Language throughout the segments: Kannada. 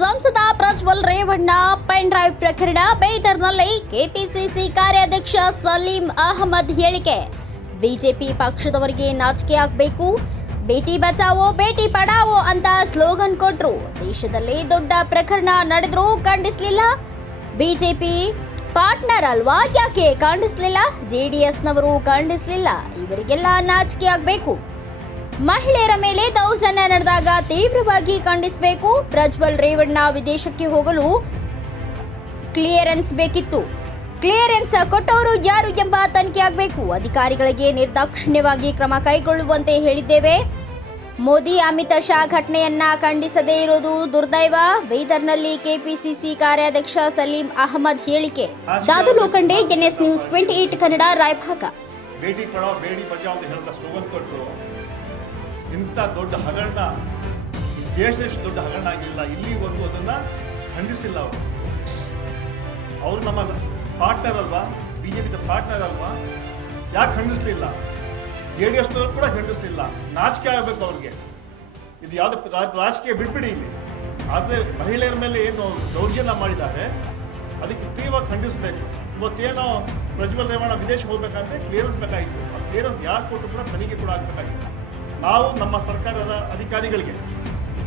ಸಂಸದ ಪ್ರಜ್ವಲ್ ರೇವಣ್ಣ, ಪೆನ್ ಡ್ರೈವ್ ಪ್ರಕರಣ ಬೀದರ್ನಲ್ಲಿ ಕೆಪಿಸಿಸಿ ಕಾರ್ಯಾಧ್ಯಕ್ಷ ಸಲೀಂ ಅಹಮದ್ ಹೇಳಿಕೆ. ಬಿಜೆಪಿ ಪಕ್ಷದವರಿಗೆ ನಾಚಿಕೆ ಆಗಬೇಕು. ಬೇಟಿ ಬಚಾವೋ, ಬೇಟಿ ಪಡಾವೋ ಅಂತ ಸ್ಲೋಗನ್ ಕೊಟ್ರು. ದೇಶದಲ್ಲಿ ದೊಡ್ಡ ಪ್ರಕರಣ ನಡೆದ್ರೂ ಖಂಡಿಸ್ಲಿಲ್ಲ. ಬಿಜೆಪಿ ಪಾರ್ಟ್ನರ್ ಅಲ್ವಾ ಯಾಕೆ ಖಂಡಿಸ್ಲಿಲ್ಲ? ಜೆಡಿಎಸ್ನವರು ಖಂಡಿಸ್ಲಿಲ್ಲ. ಇವರಿಗೆಲ್ಲ ನಾಚಿಕೆ ಆಗಬೇಕು. ಮಹಿಳೆಯರ ಮೇಲೆ ದೌರ್ಜನ್ಯ ನಡೆದಾಗ ತೀವ್ರವಾಗಿ ಖಂಡಿಸಬೇಕು. ಪ್ರಜ್ವಲ್ ರೇವಣ್ಣ ವಿದೇಶಕ್ಕೆ ಹೋಗಲು ಕ್ಲಿಯರೆನ್ಸ್ ಬೇಕಿತ್ತು. ಕ್ಲಿಯರೆನ್ಸ್ ಕೊಟ್ಟವರು ಯಾರು ಎಂಬ ತನಿಖೆ ಆಗಬೇಕು. ಅಧಿಕಾರಿಗಳಿಗೆ ನಿರ್ದಾಕ್ಷಿಣ್ಯವಾಗಿ ಕ್ರಮ ಕೈಗೊಳ್ಳುವಂತೆ ಹೇಳಿದ್ದೇವೆ. ಮೋದಿ, ಅಮಿತ್ ಶಾ ಘಟನೆಯನ್ನ ಖಂಡಿಸದೇ ಇರುವುದು ದುರ್ದೈವ. ಬೀದರ್ನಲ್ಲಿ ಕೆಪಿಸಿಸಿ ಕಾರ್ಯಾಧ್ಯಕ್ಷ ಸಲೀಂ ಅಹಮದ್ ಹೇಳಿಕೆ. Dadu Lokhande NS news, twenty eight Kannada, Raybag. ಬೇಟಿ ಪಡಾವ್ ಬೇಡಿ ಬಚಾವ್ ಅಂತ ಸ್ಲೋಗನ್ ಕೊಟ್ಟರು ಇಂಥ ದೊಡ್ಡ ಹಗರಣ ಈ ದೇಶದಷ್ಟು ದೊಡ್ಡ ಹಗರಣ ಆಗಿಲ್ಲ. ಇಲ್ಲಿವರೆಗೂ ಅದನ್ನು ಖಂಡಿಸಿಲ್ಲ ಅವರು. ಅವರು ನಮ್ಮ ಪಾರ್ಟ್ನರ್ ಅಲ್ವಾ? ಬಿ ಜೆ ಪಾರ್ಟ್ನರ್ ಅಲ್ವಾ? ಯಾಕೆ ಖಂಡಿಸ್ಲಿಲ್ಲ? ಜೆ ಡಿ ಎಸ್ನವರು ಕೂಡ ಖಂಡಿಸ್ಲಿಲ್ಲ. ನಾಚಿಕೆ ಆಗಬೇಕು ಅವ್ರಿಗೆ. ಇದು ಯಾವುದು ರಾಜಕೀಯ ಬಿಟ್ಬಿಡಿ ಇಲ್ಲಿ. ಆದರೆ ಮಹಿಳೆಯರ ಮೇಲೆ ಏನು ದೌರ್ಜನ್ಯ ಮಾಡಿದ್ದಾರೆ, ಅದಕ್ಕೆ ತೀವ್ರ ಖಂಡಿಸಬೇಕು. ಇವತ್ತೇನೋ ಪ್ರಜ್ವಲ್ ರೇವಣ್ಣ ವಿದೇಶ ಹೋಗ್ಬೇಕಂದ್ರೆ ಕ್ಲಿಯರೆನ್ಸ್ ಬೇಕಾಗಿತ್ತು. ಆ ಕ್ಲಿಯರೆನ್ಸ್ ಯಾರು ಕೊಟ್ಟು ಕೂಡ ತನಿಖೆ ಕೂಡ ಆಗಬೇಕಾಗಿತ್ತು. ನಾವು ನಮ್ಮ ಸರ್ಕಾರದ ಅಧಿಕಾರಿಗಳಿಗೆ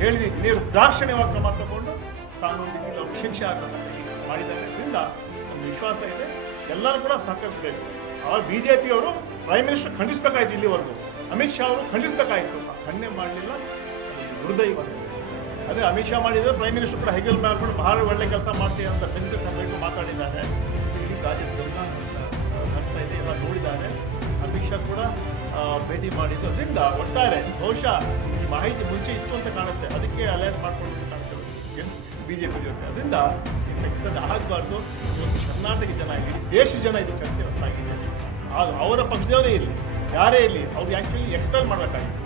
ಹೇಳಿದ ನಿರ್ದಾಕ್ಷಿಣ್ಯವಾಗಿ ಕ್ರಮ ತಗೊಂಡು ಕಾನೂನು ರೀತಿಯಲ್ಲಿ ನಾವು ಶಿಕ್ಷೆ ಮಾಡಿದ್ದಾರೆ ಇದರಿಂದ ಒಂದು ವಿಶ್ವಾಸ ಇದೆ. ಎಲ್ಲರೂ ಕೂಡ ಸಹಕರಿಸಬೇಕು. ಅವಾಗ ಬಿ ಜೆ ಪಿಯವರು ಪ್ರೈಮ್ ಮಿನಿಸ್ಟರ್ ಖಂಡಿಸಬೇಕಾಯ್ತು ಇಲ್ಲಿವರೆಗೂ. ಅಮಿತ್ ಶಾ ಅವರು ಖಂಡಿಸಬೇಕಾಯಿತು. ಆ ಖಂಡನೆ ಮಾಡಲಿಲ್ಲ. ದುರ್ದೈವ ಅದೇ. ಅಮಿತ್ ಶಾ ಮಾಡಿದ್ರೆ ಪ್ರೈಮ್ ಮಿನಿಸ್ಟರ್ ಕೂಡ ಹೆಗಲ್ ಮಾಡ್ಕೊಂಡು ಬಹಳ ಒಳ್ಳೆ ಕೆಲಸ ಮಾಡ್ತೀವಿ ಅಂತ ಬೆಂದು ಕರ್ಬೇಕು ಮಾತಾಡಿದ್ದಾರೆ. ಇಡೀ ರಾಜ್ಯದ ಗಮನ ಇದೆ ಎಲ್ಲ ನೋಡಿದ್ದಾರೆ. ಅಮಿತ್ ಶಾ ಕೂಡ ಭೇಟಿ ಮಾಡಿದ್ದು. ಅದರಿಂದ ಒಟ್ಟಾರೆ ಬಹುಶಃ ಈ ಮಾಹಿತಿ ಮುಂಚೆ ಇತ್ತು ಅಂತ ಕಾಣುತ್ತೆ. ಅದಕ್ಕೆ ಅಲಯನ್ಸ್ ಕಾಣ್ತೇವೆ ಬಿ ಜೆ ಪಿ ಜೊತೆ. ಅದರಿಂದ ಕೆಟ್ಟದ್ದು ಆಗಬಾರ್ದು. ಕರ್ನಾಟಕ ಜನ ಇಡೀ ದೇಶ ಜನ ಇದು ಚರ್ಚೆ ವ್ಯವಸ್ಥೆ ಆಗಿದೆ ಅವರ ಪಕ್ಷದವರೇ ಇರಲಿ ಯಾರೇ ಇರಲಿ ಅವ್ರಿಗೆ ಆ್ಯಕ್ಚುಲಿ ಎಕ್ಸ್ಪ್ಲೈನ್ ಮಾಡಬೇಕಾಗಿತ್ತು.